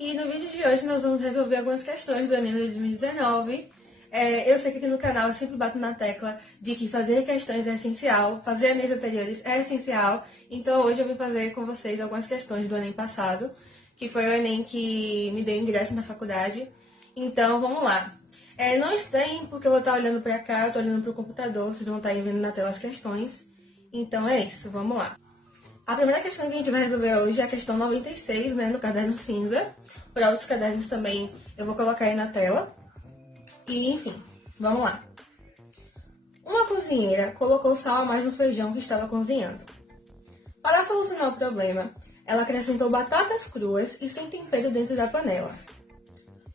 E no vídeo de hoje nós vamos resolver algumas questões do Enem de 2019. Eu sei que aqui no canal eu sempre bato na tecla de que fazer questões é essencial, fazer Enems anteriores é essencial. Então hoje eu vim fazer com vocês algumas questões do Enem passado, que foi o Enem que me deu ingresso na faculdade. Então vamos lá. Não estranhem porque eu vou estar olhando para cá, eu estou olhando para o computador, vocês vão estar vendo na tela as questões. Então é isso, vamos lá. A primeira questão que a gente vai resolver hoje é a questão 96, no caderno cinza. Para outros cadernos também eu vou colocar aí na tela. E, enfim, vamos lá. Uma cozinheira colocou sal a mais no feijão que estava cozinhando. Para solucionar o problema, ela acrescentou batatas cruas e sem tempero dentro da panela.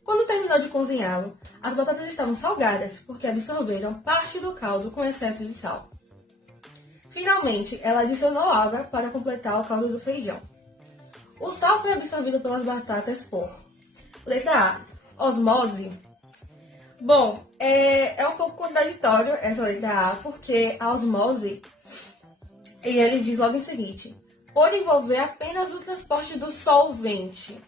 Quando terminou de cozinhá-lo, as batatas estavam salgadas porque absorveram parte do caldo com excesso de sal. Finalmente, ela adicionou água para completar o caldo do feijão. O sal foi absorvido pelas batatas por letra A, osmose. Bom, é um pouco contraditório essa letra A, porque a osmose, ele diz logo em seguinte, por envolver apenas o transporte do solvente.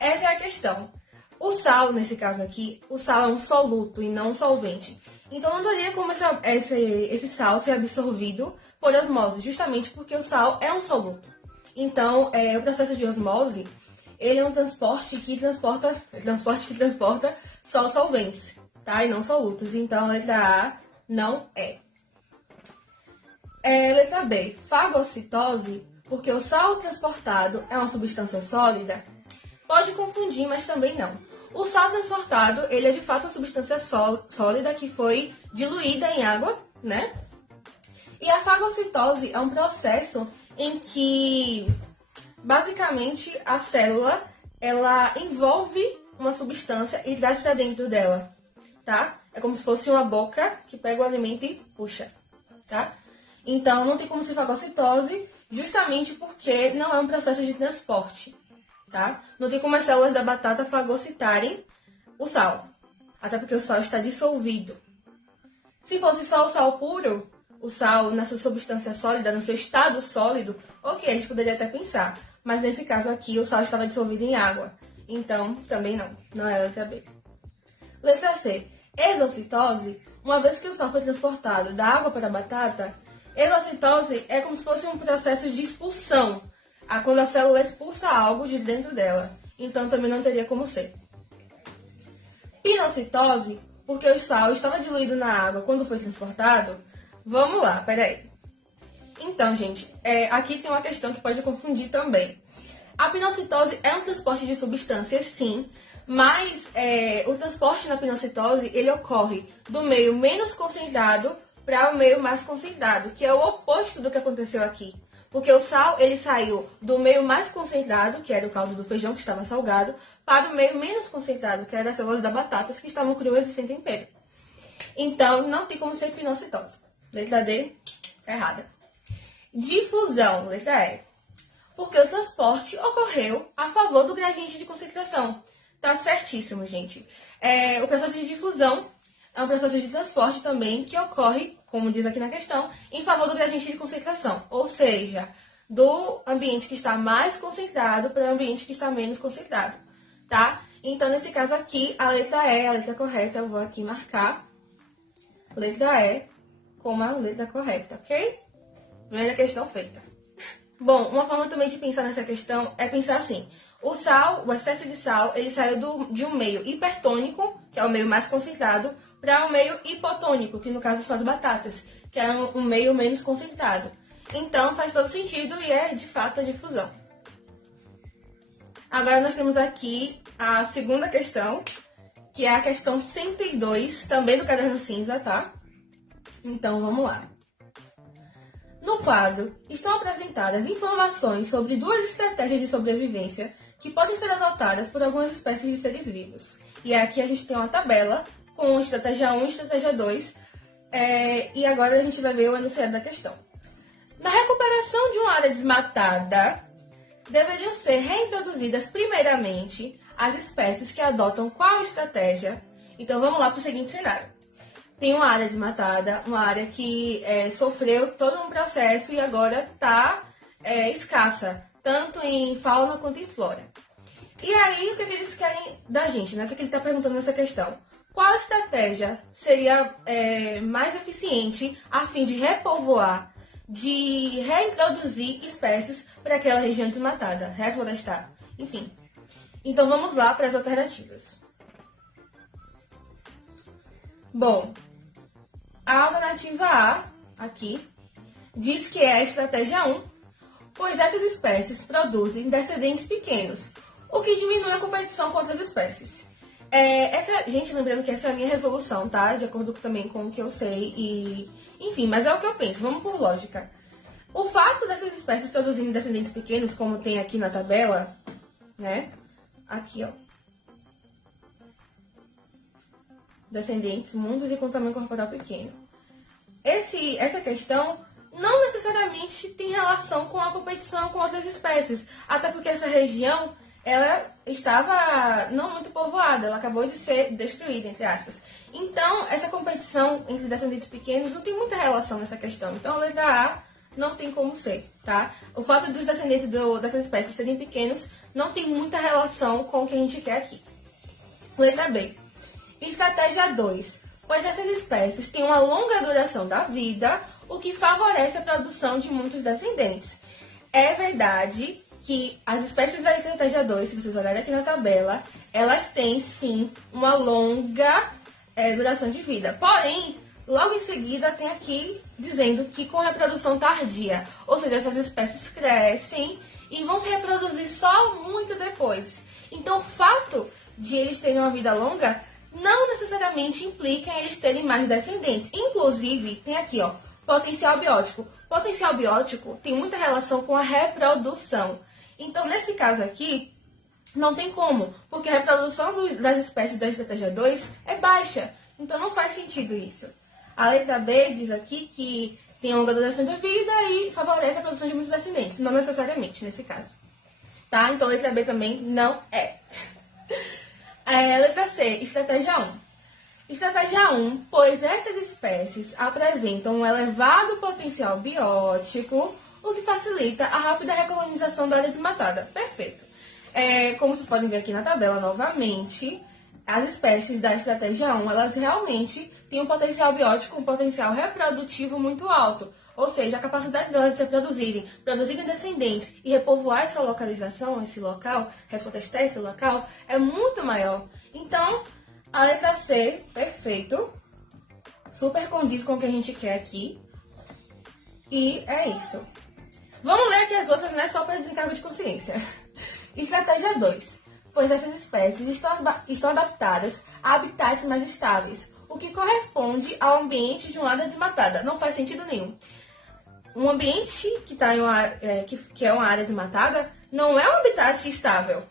Essa é a questão. O sal, nesse caso aqui, o sal é um soluto e não um solvente. Então não daria como esse sal ser absorvido por osmose, justamente porque o sal é um soluto. Então, o processo de osmose, ele é um transporte que transporta só solventes, tá? E não solutos. Então, a letra A não é. Letra B, fagocitose, porque o sal transportado é uma substância sólida. Pode confundir, mas também não. O sal transportado, ele é de fato uma substância sólida que foi diluída em água, né? E a fagocitose é um processo em que, basicamente, a célula, ela envolve uma substância e traz para dentro dela, tá? É como se fosse uma boca que pega o alimento e puxa, tá? Então, não tem como ser fagocitose, justamente porque não é um processo de transporte. Tá? Não tem como as células da batata fagocitarem o sal, até porque o sal está dissolvido. Se fosse só o sal puro, o sal na sua substância sólida, no seu estado sólido, ok, a gente poderia até pensar. Mas nesse caso aqui, o sal estava dissolvido em água. Então, também não é a letra B. Letra C, exocitose, uma vez que o sal foi transportado da água para a batata, exocitose é como se fosse um processo de expulsão. Quando a célula expulsa algo de dentro dela. Então, também não teria como ser. Pinocitose, porque o sal estava diluído na água quando foi transportado. Vamos lá, peraí. Então, gente, aqui tem uma questão que pode confundir também. A pinocitose é um transporte de substâncias, sim, mas o transporte na pinocitose, ele ocorre do meio menos concentrado para o meio mais concentrado, que é o oposto do que aconteceu aqui. Porque o sal, ele saiu do meio mais concentrado, que era o caldo do feijão, que estava salgado, para o meio menos concentrado, que era as células da batatas, que estavam cruas e sem tempero. Então, não tem como ser pinocitose. Letra D, errada. Difusão, letra E. Porque o transporte ocorreu a favor do gradiente de concentração. Tá certíssimo, gente. O processo de difusão é um processo de transporte também que ocorre, como diz aqui na questão, em favor do gradiente de concentração. Ou seja, do ambiente que está mais concentrado para o ambiente que está menos concentrado, tá? Então, nesse caso aqui, a letra E é a letra correta. Eu vou aqui marcar letra E como a letra correta, ok? Primeira questão feita. Bom, uma forma também de pensar nessa questão é pensar assim. O sal, o excesso de sal, ele saiu de um meio hipertônico, que é o meio mais concentrado, para um meio hipotônico, que no caso são as batatas, que é um meio menos concentrado. Então faz todo sentido e é de fato a difusão. Agora nós temos aqui a segunda questão, que é a questão 102, também do caderno cinza, tá? Então vamos lá. No quadro, estão apresentadas informações sobre duas estratégias de sobrevivência que podem ser adotadas por algumas espécies de seres vivos. E aqui a gente tem uma tabela com estratégia 1 e estratégia 2. E agora a gente vai ver o enunciado da questão. Na recuperação de uma área desmatada, deveriam ser reintroduzidas primeiramente as espécies que adotam qual estratégia? Então vamos lá para o seguinte cenário. Tem uma área desmatada, uma área que sofreu todo um processo e agora está escassa, tanto em fauna quanto em flora. E aí, o que eles querem da gente, né? O que ele está perguntando nessa questão? Qual estratégia seria mais eficiente a fim de repovoar, de reintroduzir espécies para aquela região desmatada, reflorestar, enfim. Então, vamos lá para as alternativas. Bom, a alternativa A, aqui, diz que é a estratégia 1, pois essas espécies produzem descendentes pequenos, o que diminui a competição com outras espécies. Gente, lembrando que essa é a minha resolução, tá? De acordo também com o que eu sei e... Enfim, mas é o que eu penso, vamos por lógica. O fato dessas espécies produzirem descendentes pequenos, como tem aqui na tabela, né? Aqui, ó. Descendentes mundos e com tamanho corporal pequeno. Essa questão não necessariamente tem relação com a competição com outras espécies, até porque essa região ela estava não muito povoada, ela acabou de ser destruída, entre aspas. Então, essa competição entre descendentes pequenos não tem muita relação nessa questão. Então, a letra A não tem como ser, tá? O fato dos descendentes dessas espécies serem pequenos não tem muita relação com o que a gente quer aqui. Letra B. Estratégia 2. Pois essas espécies têm uma longa duração da vida, o que favorece a produção de muitos descendentes. É verdade que as espécies da estratégia 2, se vocês olharem aqui na tabela, elas têm sim uma longa duração de vida. Porém, logo em seguida tem aqui dizendo que com reprodução tardia, ou seja, essas espécies crescem e vão se reproduzir só muito depois. Então, o fato de eles terem uma vida longa não necessariamente implica em eles terem mais descendentes. Inclusive, tem aqui, ó, potencial biótico. Potencial biótico tem muita relação com a reprodução. Então, nesse caso aqui, não tem como, porque a reprodução das espécies da estratégia 2 é baixa. Então, não faz sentido isso. A letra B diz aqui que tem longa duração de vida e favorece a produção de muitos descendentes. Não necessariamente, nesse caso. Tá? Então, a letra B também não é. Letra C, estratégia 1. Estratégia 1, pois essas espécies apresentam um elevado potencial biótico, o que facilita a rápida recolonização da área desmatada. Perfeito. Como vocês podem ver aqui na tabela novamente, as espécies da estratégia 1, elas realmente têm um potencial biótico, um potencial reprodutivo muito alto. Ou seja, a capacidade delas de se produzirem descendentes e repovoar essa localização, esse local, reflorestar esse local, é muito maior. Então, a letra C, perfeito, super condiz com o que a gente quer aqui. E é isso. Vamos ler aqui as outras, né, só para desencargo de consciência. Estratégia 2. Pois essas espécies estão adaptadas a habitats mais estáveis, o que corresponde ao ambiente de uma área desmatada. Não faz sentido nenhum. Um ambiente que é uma área desmatada não é um habitat estável.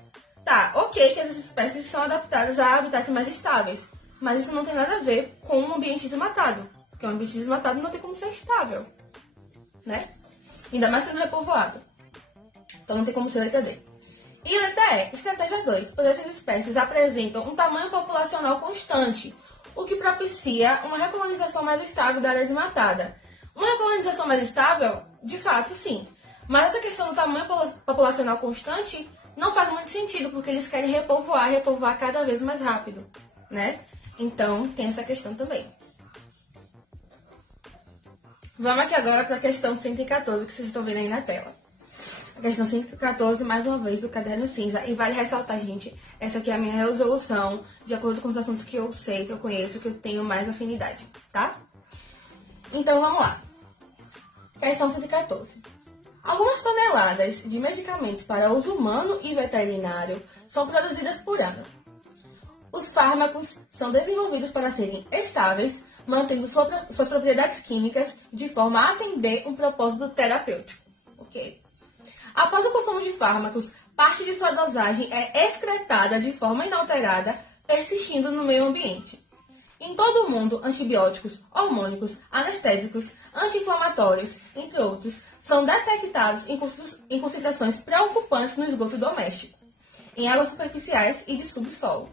Tá, ok que essas espécies são adaptadas a habitats mais estáveis, mas isso não tem nada a ver com um ambiente desmatado, porque um ambiente desmatado não tem como ser estável, né? Ainda mais sendo repovoado. Então não tem como ser letra D. E letra E, estratégia 2, pois essas espécies apresentam um tamanho populacional constante, o que propicia uma recolonização mais estável da área desmatada. Uma recolonização mais estável, de fato, sim. Mas essa questão do tamanho populacional constante não faz muito sentido, porque eles querem repovoar cada vez mais rápido, né? Então, tem essa questão também. Vamos aqui agora para a questão 114, que vocês estão vendo aí na tela. A questão 114, mais uma vez, do caderno cinza. E vale ressaltar, gente, essa aqui é a minha resolução, de acordo com os assuntos que eu sei, que eu conheço, que eu tenho mais afinidade, tá? Então, vamos lá. Questão 114. Algumas toneladas de medicamentos para uso humano e veterinário são produzidas por ano. Os fármacos são desenvolvidos para serem estáveis, mantendo suas propriedades químicas de forma a atender um propósito terapêutico. Ok. Após o consumo de fármacos, parte de sua dosagem é excretada de forma inalterada, persistindo no meio ambiente. Em todo o mundo, antibióticos, hormônicos, anestésicos, anti-inflamatórios, entre outros, são detectados em concentrações preocupantes no esgoto doméstico, em águas superficiais e de subsolo.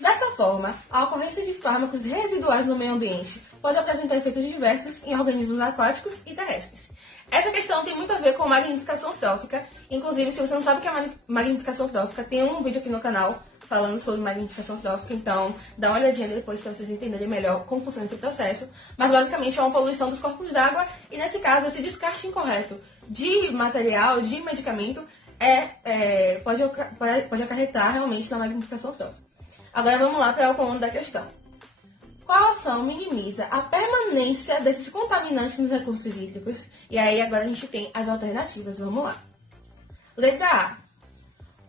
Dessa forma, a ocorrência de fármacos residuais no meio ambiente pode apresentar efeitos diversos em organismos aquáticos e terrestres. Essa questão tem muito a ver com magnificação trófica. Inclusive, se você não sabe o que é magnificação trófica, tem um vídeo aqui no canal falando sobre magnificação trófica, então dá uma olhadinha depois para vocês entenderem melhor como funciona esse processo. Mas basicamente é uma poluição dos corpos d'água e nesse caso esse descarte incorreto de material, de medicamento, pode acarretar realmente na magnificação trófica. Agora vamos lá para o comando da questão. Qual ação minimiza a permanência desses contaminantes nos recursos hídricos? E aí agora a gente tem as alternativas, vamos lá. Letra A.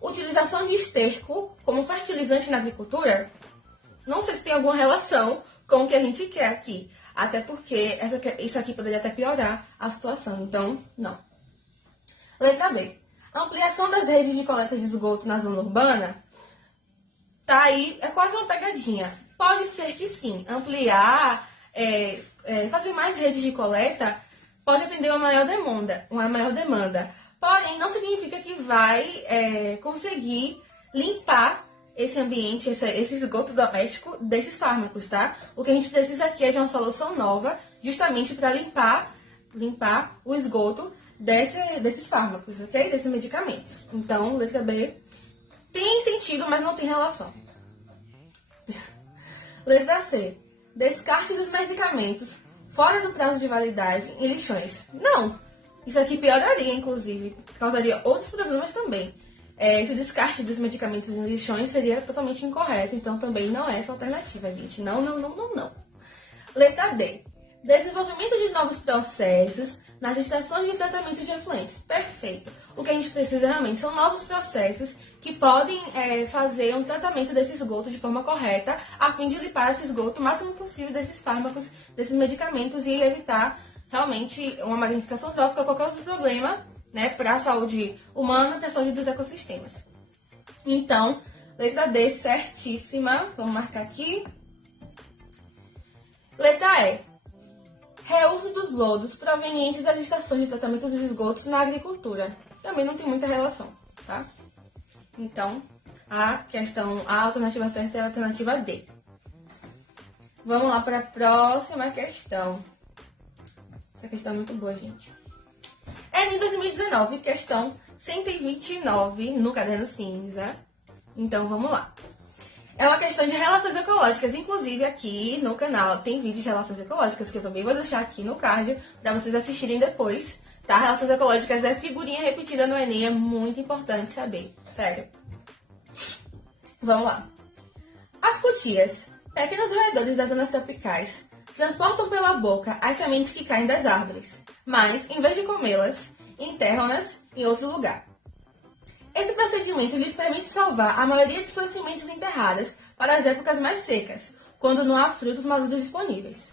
Utilização de esterco como fertilizante na agricultura? Não sei se tem alguma relação com o que a gente quer aqui. Até porque isso aqui poderia até piorar a situação, então não. Letra B. Ampliação das redes de coleta de esgoto na zona urbana? Tá aí, é quase uma pegadinha. Pode ser que sim, ampliar, fazer mais redes de coleta pode atender uma maior demanda. Porém, não significa que vai conseguir limpar esse ambiente, esse esgoto doméstico desses fármacos, tá? O que a gente precisa aqui é de uma solução nova, justamente para limpar o esgoto desses fármacos, ok? Desses medicamentos. Então, letra B tem sentido, mas não tem relação. Letra C. Descarte dos medicamentos fora do prazo de validade em lixões. Não. Isso aqui pioraria, inclusive. Causaria outros problemas também. Esse descarte dos medicamentos em lixões seria totalmente incorreto. Então, também não é essa alternativa, gente. Não, não, não, não, não. Letra D. Desenvolvimento de novos processos nas estações de tratamento de efluentes. Perfeito. O que a gente precisa realmente são novos processos que podem fazer um tratamento desse esgoto de forma correta, a fim de limpar esse esgoto o máximo possível desses fármacos, desses medicamentos e evitar realmente uma magnificação trófica ou qualquer outro problema, né, para a saúde humana e para a saúde dos ecossistemas. Então, letra D, certíssima. Vamos marcar aqui. Letra E. Reuso dos lodos provenientes das estações de tratamento dos esgotos na agricultura. Também não tem muita relação, tá? Então, a alternativa certa é a alternativa D. Vamos lá para a próxima questão. Essa questão é muito boa, gente. Enem 2019, questão 129 no caderno cinza. Então, vamos lá. É uma questão de relações ecológicas. Inclusive, aqui no canal tem vídeos de relações ecológicas que eu também vou deixar aqui no card para vocês assistirem depois, tá? Relações ecológicas é figurinha repetida no Enem, é muito importante saber. Sério. Vamos lá. As cutias, pequenos roedores das zonas tropicais, transportam pela boca as sementes que caem das árvores, mas, em vez de comê-las, enterram-nas em outro lugar. Esse procedimento lhes permite salvar a maioria de suas sementes enterradas para as épocas mais secas, quando não há frutos maduros disponíveis.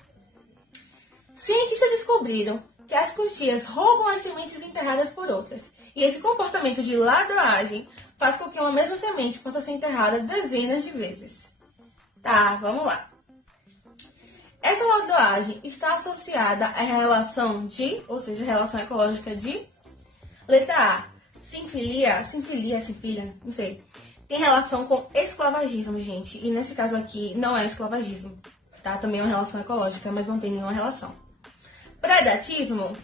Cientistas descobriram que as cutias roubam as sementes enterradas por outras, e esse comportamento de ladroagem faz com que uma mesma semente possa ser enterrada dezenas de vezes. Tá, vamos lá. Essa ladroagem está associada à relação relação ecológica de letra A. Sinfilia, não sei. Tem relação com esclavagismo, gente. E nesse caso aqui não é esclavagismo, tá? Também é uma relação ecológica, mas não tem nenhuma relação. Predatismo?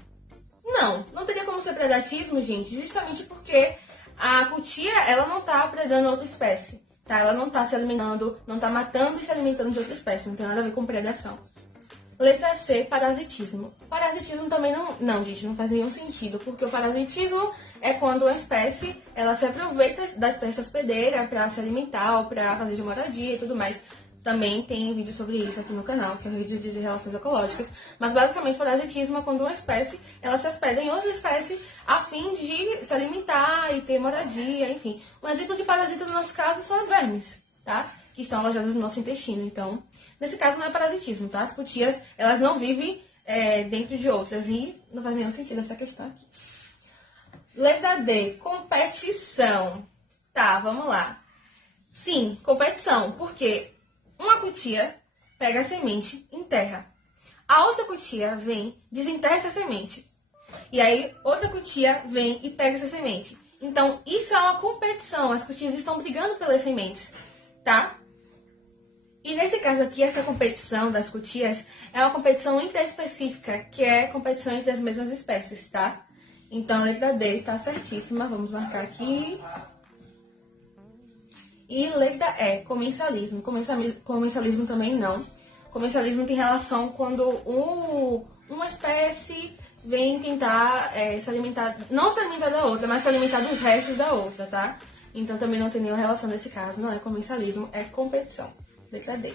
Não teria como ser predatismo, gente, justamente porque a cutia, ela não tá predando outra espécie, tá? Ela não tá se alimentando, não tá matando e se alimentando de outra espécie, não tem nada a ver com predação. Letra C, parasitismo. Parasitismo também não, gente, não faz nenhum sentido, porque o parasitismo é quando uma espécie, ela se aproveita da espécie hospedeira para se alimentar ou para fazer de moradia e tudo mais. Também tem vídeo sobre isso aqui no canal, que é o vídeo de relações ecológicas. Mas basicamente, parasitismo é quando uma espécie, ela se hospeda em outra espécie a fim de se alimentar e ter moradia, enfim. Um exemplo de parasita no nosso caso são as vermes, tá? Que estão alojadas no nosso intestino. Então, nesse caso não é parasitismo, tá? As cutias, elas não vivem dentro de outras e não faz nenhum sentido essa questão aqui. Letra D, competição. Tá, vamos lá. Sim, competição, porque uma cutia pega a semente e enterra. A outra cutia vem, desenterra essa semente. E aí, outra cutia vem e pega essa semente. Então, isso é uma competição. As cutias estão brigando pelas sementes, tá? E nesse caso aqui, essa competição das cutias é uma competição interespecífica, que é competição entre as mesmas espécies, tá? Então a letra D tá certíssima, vamos marcar aqui. E letra E, comensalismo. Comensalismo também não. Comensalismo tem relação quando uma espécie vem tentar se alimentar, não se alimentar da outra, mas se alimentar dos restos da outra, tá? Então também não tem nenhuma relação nesse caso, não é comensalismo, é competição. Letra D.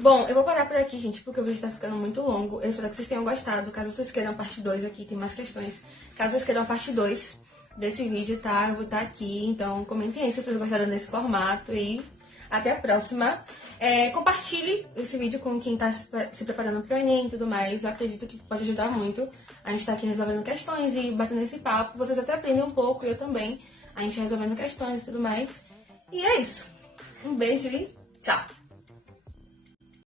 Bom, eu vou parar por aqui, gente, porque o vídeo tá ficando muito longo. Eu espero que vocês tenham gostado. Caso vocês queiram a parte 2 aqui, tem mais questões. Caso vocês queiram a parte 2 desse vídeo, tá? Eu vou estar aqui, então comentem aí se vocês gostaram desse formato e até a próxima. Compartilhe esse vídeo com quem tá se preparando pro Enem e tudo mais. Eu acredito que pode ajudar muito. A gente tá aqui resolvendo questões e batendo esse papo. Vocês até aprendem um pouco, eu também. A gente resolvendo questões e tudo mais. E é isso. Um beijo e tchau!